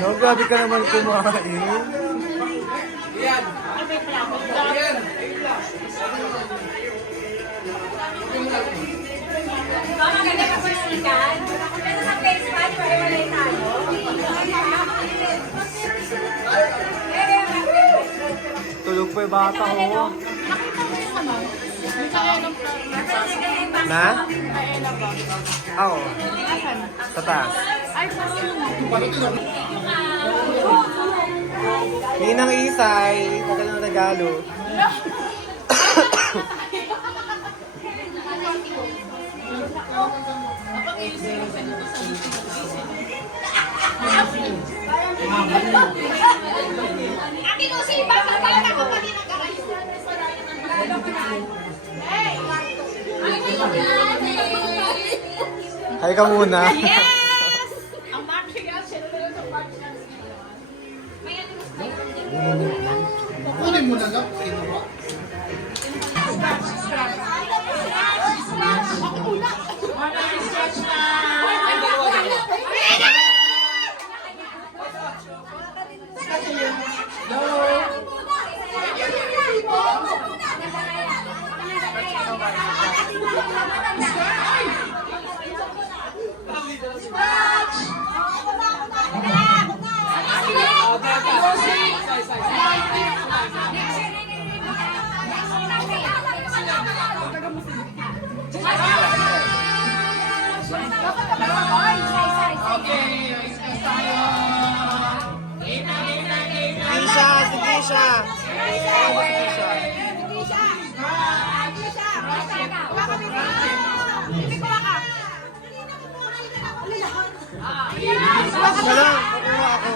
ano? Grabe ka naman kumain. Yan. Yan. Maganda ka sa sikat. Pero sa face value, wala tayo. Tulog pa yung bata ko. Na? Oo. Sa taas. Ninang Isay, tagal ng regalo. Ate Lucy, baka ko pa din ang kakayo. Hi ka muna. Yes! Ang marching out, siya na sa marching out. Kunin mo na lang. Kinuha. Kisha, si Kisha. Isa lang, kukuha ako.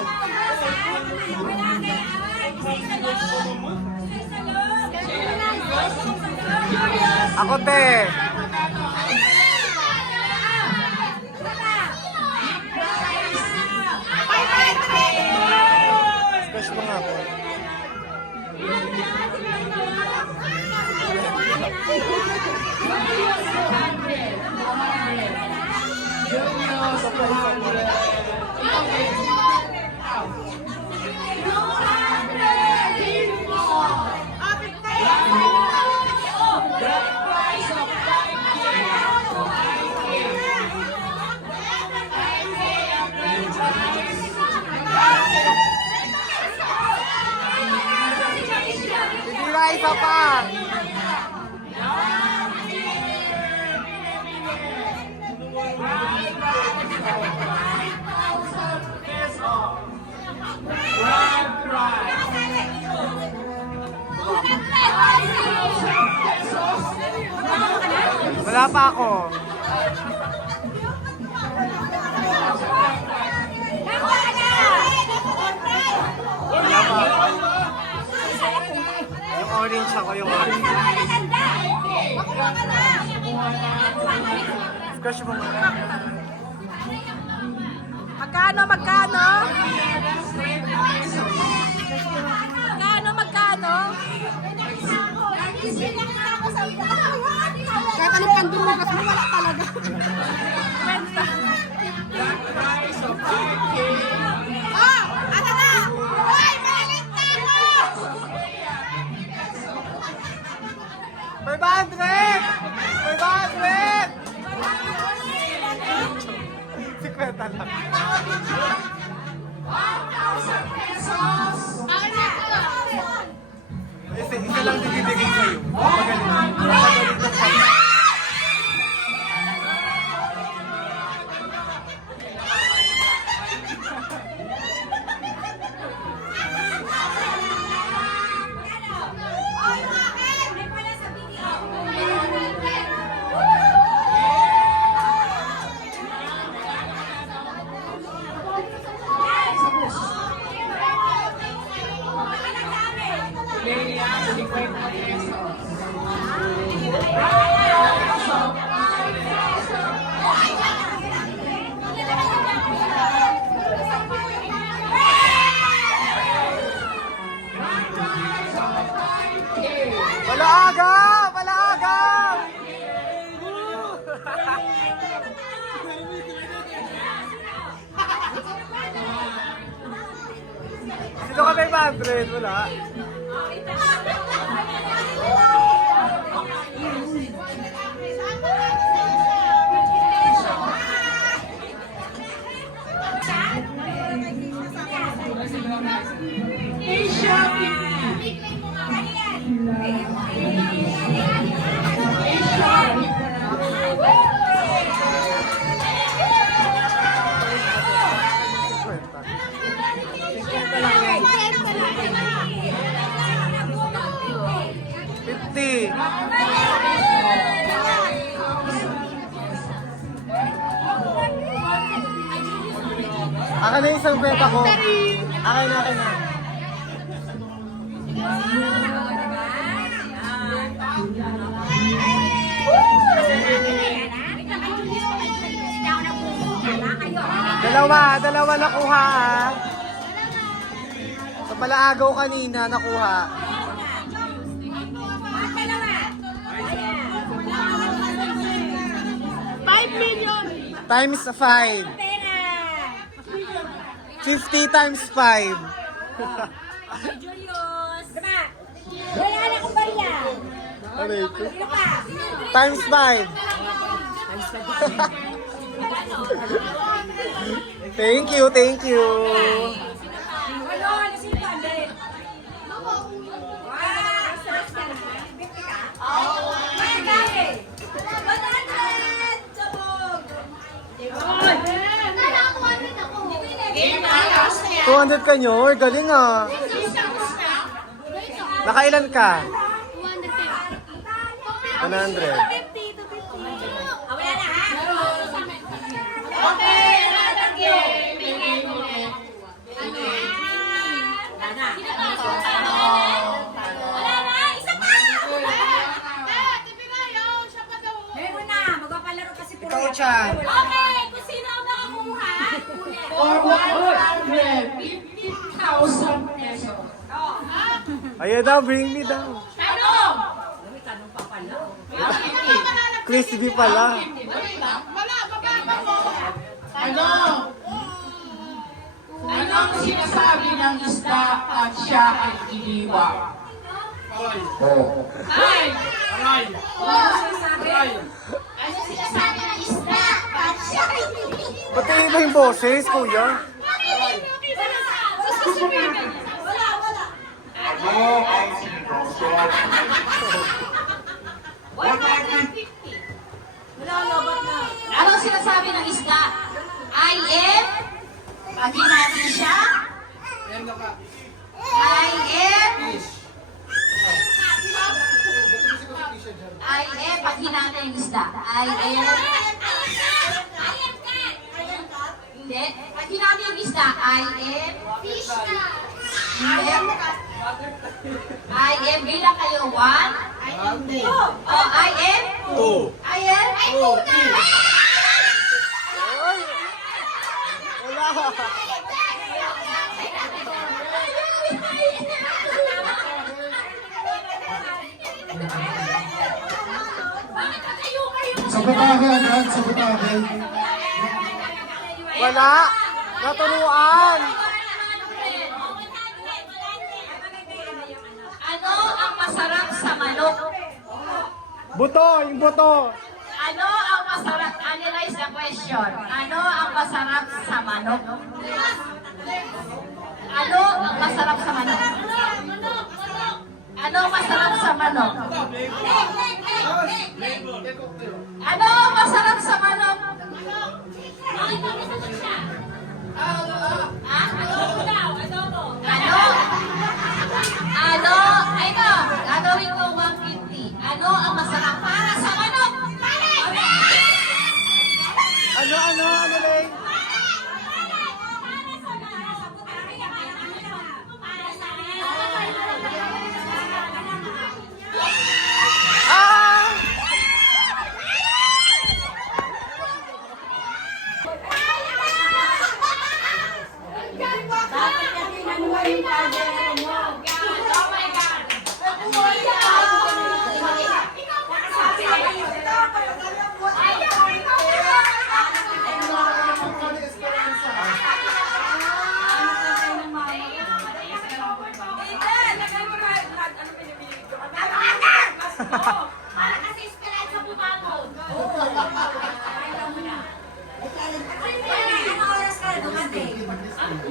Ako te. Fresh mo nga po. Tira isa pa. Wala pa ako. Wala pa. Yung orange ako, yung orange. Crush mo muna. Magkano? Magkano? Kahit anong pandumugas mo, wala talaga. Oh! Ano na? Hoy! Malit na ako! 500! 500! 50 lang. Isa lang bibigay sa'yo. Magaling. Sino ka 500? Wala. Fifty. Akin na yung isang beta ko. Akin na. Dalawa nakuha ah. Sa palaagaw kanina nakuha. 5 million! Times 5. 50 times 5. Julius! Diba? Wala na akong barya. Ano ito? Sino ka? Times 5. Thank you. Ano? Ano sino ka? Hindi. Wow! Stress ka na. 50 ka? Oo. Kaya gaya. 100! Sabog! 200 ka nyo? Galing ah. Nakailan ka? 100. 50 to 50. Wala na ha? Okay! Wala na! Isa pa! Meron na! Magpapalaro kasi puro. Ikaw, Chan. Okay! Kung sino ang nakakuha, kunin. For 150,000 pesos. Ayan daw, bring me daw. Crispy pala. Ano ang sinasabi ng isda at siya ay iniwa? Pati iba yung boses, kuya. Anong sinasabi ng isda? I am, pag natin siya, I am, pag natin yung isda, I am, hindi, pag natin yung isda, I am, I am, bilang kayo, 1, oh, I am, 2. I am, Wala. Sabotahe. Wala. Naturuan. Ano ang masarap sa manok? Buto, yung buto. Ano ang masarap? Analyze the question. Ano ang masarap sa manok? Ano ang masarap sa manok? Ano ang masarap sa manok? Ano ang masarap sa manok? Ha? Ano? Ano? Ito, gagawin ko 150. Ano ang masarap para sa manok? Ano, Leng? Ah! Alam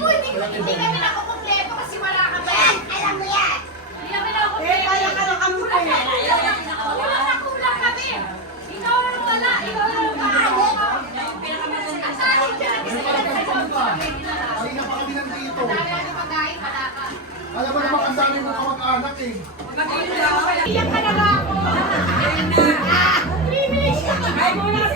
mo, hindi kami nakukumpleto kasi wala ka ba? Alam mo yan. Hindi kami nakukumpleto. Kaya ka lang kami Wala na kulang kami. Ikaw lang wala. Ikaw lang wala. Ang saling dyan. Kanina pa kami nandito. Dahil ano pagkain, wala ka. Alam mo naman ang dami mong kamag-anak eh. Iyak ka na nga ako. Finish! Ay, muna